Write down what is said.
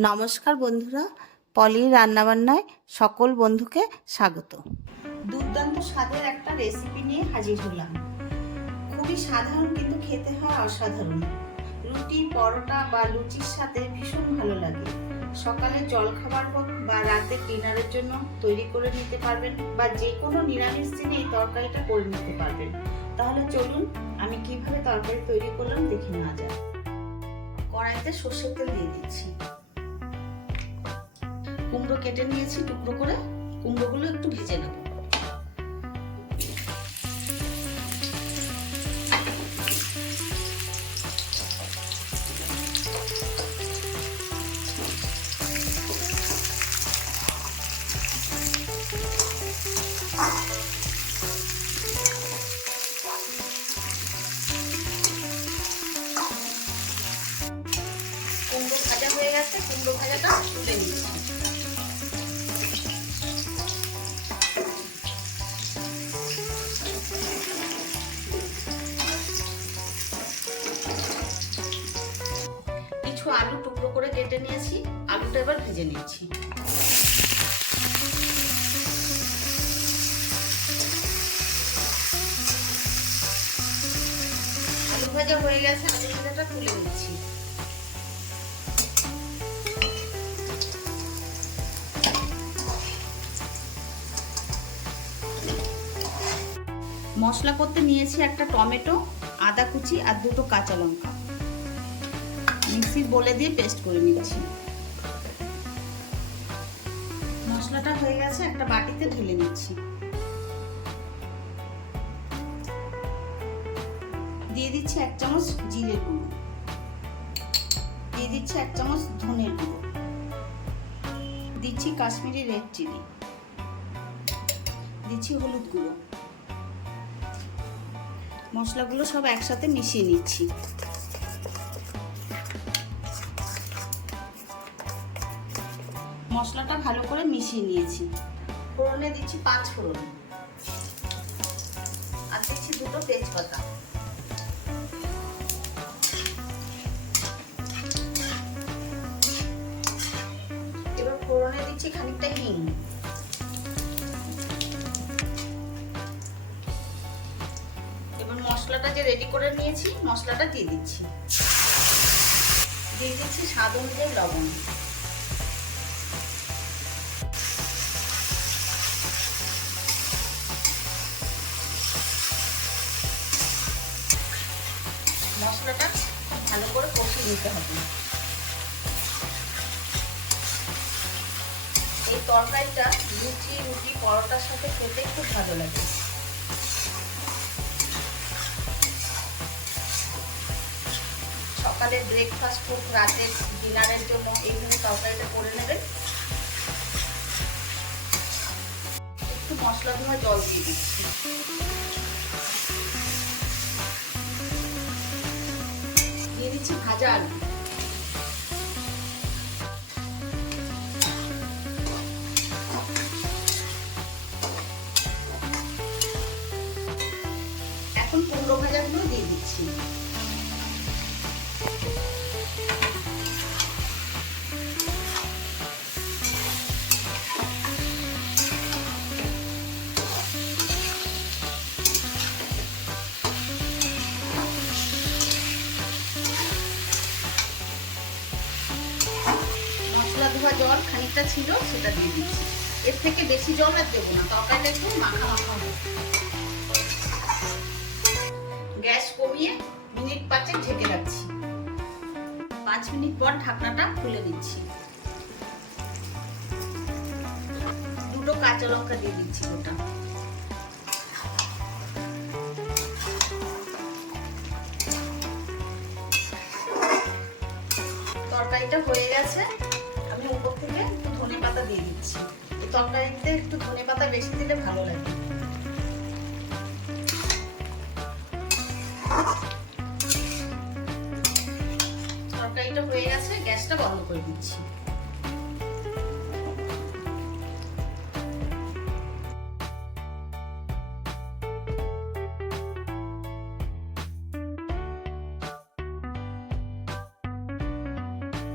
নমস্কার বন্ধুরা, পলির রান্নাবান্নায় সকল বন্ধুকে স্বাগত। দুর্দান্ত স্বাদের একটা রেসিপি নিয়ে হাজির হলাম। খুবই সাধারণ কিন্তু খেতে হয় অসাধারণ। রুটি, পরোটা বা লুচির সাথে ভীষণ ভালো লাগে। সকালে জলখাবার হোক বা রাতের ডিনারের জন্য তৈরি করে নিতে পারবেন বা যে কোনো নিরামিষ দিনে এই তরকারিটা করে নিতে পারবেন। তাহলে চলুন, আমি কীভাবে তরকারি তৈরি করলাম দেখে নেওয়া যাক। কড়াইতে সর্ষের তেল দিয়ে দিচ্ছি। কুমড়ো কেটে নিয়েছি, টুকরো করে কুমড়োগুলো একটু ভেজে নেব। কুমড়ো ভাজা হয়ে গেছে, কুমড়ো ভাজাটা তুলে নিচ্ছি কিছু আলু টুকরো করে কেটে নিয়েছি, আলুটা এবার ভেজে নিচ্ছি। আলু ভাজা হয়ে গেছে আলু ভাজাটা তুলে নিচ্ছি। মশলা করতে নিয়েছি একটা টমেটো, আদা কুচি আর দুটো কাঁচা লঙ্কা। মিক্সির বলে দিয়ে পেস্ট করে নিচ্ছি। মশলাটা হয়ে গেছে, একটা বাটিতে ঢেলে নিচ্ছি। দিয়ে দিচ্ছি এক চামচ জিরে গুঁড়ো। দিয়ে দিচ্ছি এক চামচ ধনের গুঁড়ো। দিচ্ছি কাশ্মীরি রেড চিলি। দিচ্ছি হলুদ গুঁড়ো। মশলাগুলো সব একসাথে মিশিয়ে নিচ্ছি। মশলাটা ভালো করে মিশিয়ে নিয়েছি। ফোড়নে দিচ্ছি পাঁচ ফোড়ন। আর দিচ্ছি দুটো তেজপাতা। এবার ফোড়নে দিচ্ছি খানিকটা হিং। এবার মশলাটা যে রেডি করে নিয়েছি, মশলাটা দিয়ে দিচ্ছি। দিয়ে দিচ্ছি স্বাদ অনুযায়ী লবণ। মশলাটা ভালো করে কষিয়ে নিতে হবে। এই তরকারিটা লুচি, রুটি, পরোটার সাথে খেতে খুব ভালো লাগে। সকালে ব্রেকফাস্ট হোক রাতের ডিনারের জন্য এইভাবে তরকারিটা করে নেবেন। একটু মশলা ধোয়া জল দিয়ে দিচ্ছি। দিচ্ছি ভাজা আলু এখন কুমড়ো ভাজাগুলো দিয়ে দিচ্ছি। জল খানিকটা ছিল, সেটা দিয়ে দিচ্ছি। এর থেকে বেশি জল আর দেবো না, তরকারিটা একটু মাখা মাখা হবে। গ্যাস কমিয়ে মিনিট পাঁচে ঢেকে রাখছি। পাঁচ মিনিট পর ঢাকনাটা খুলে দিচ্ছি দুটো কাঁচা লঙ্কা দিয়ে দিচ্ছি ওটা তরকারিটা হয়ে গেছে। দিয়ে দিচ্ছি। তরকারিতে একটু ধনে পাতা বেশি দিলে ভালো লাগে। তরকারিটা হয়ে গেছে, গ্যাসটা বন্ধ করে দিচ্ছি।